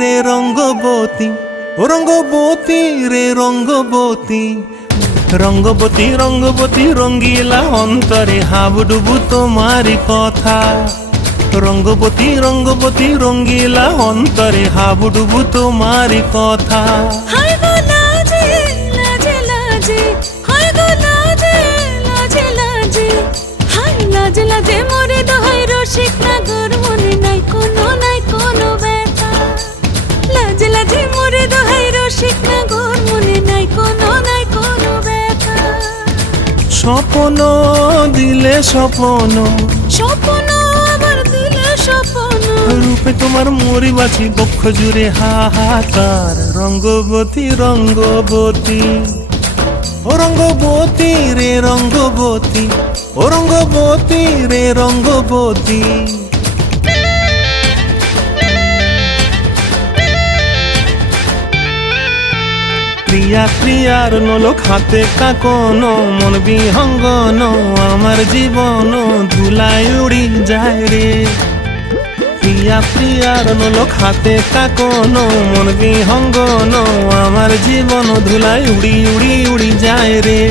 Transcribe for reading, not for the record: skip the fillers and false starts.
রে রঙ্গবতী, ও রঙ্গবতী রে রঙ্গবতী, রঙ্গবতী রঙ্গবতী রঙ্গিলা অন্তরে হাবুডুবু তোমারি কথা। রঙ্গবতী রঙ্গবতী রঙ্গিলা অন্তরে হাবুডুবু তোমারি কথা। হায় গো লাজে লাজে লাজে, হায় গো লাজে লাজে লাজে, হায় লাজে লাজে মোরে দোহাই রসিক নাগর মনে নাই কোনো ব্যথা। লাজে লাজে মোরে দোহাই রসিক নাগর মনে নাই কোনো ব্যথা। স্বপ্ন দিলে স্বপ্ন, স্বপ্ন আবার দিলে স্বপ্ন, রূপে তোমার মরি বাছি বক্ষ জুড়ে হাহাকার। রঙ্গবতী রঙ্গবতী, ও রঙ্গবতী রে রঙ্গবতী, ও রঙ্গবতী রে রঙ্গবতী। প্রিয়া প্রিয়ার নলোক হাতে কাকন, মন বিহঙ্গন আমার জীবন ধুলায় উড়ি যায় রে। প্রিয়া প্রিয়ার নলোক হাতে কাকন, মন বিহঙ্গন আমার জীবন ধুলায় উড়ি উড়ি উড়ি যায় রে।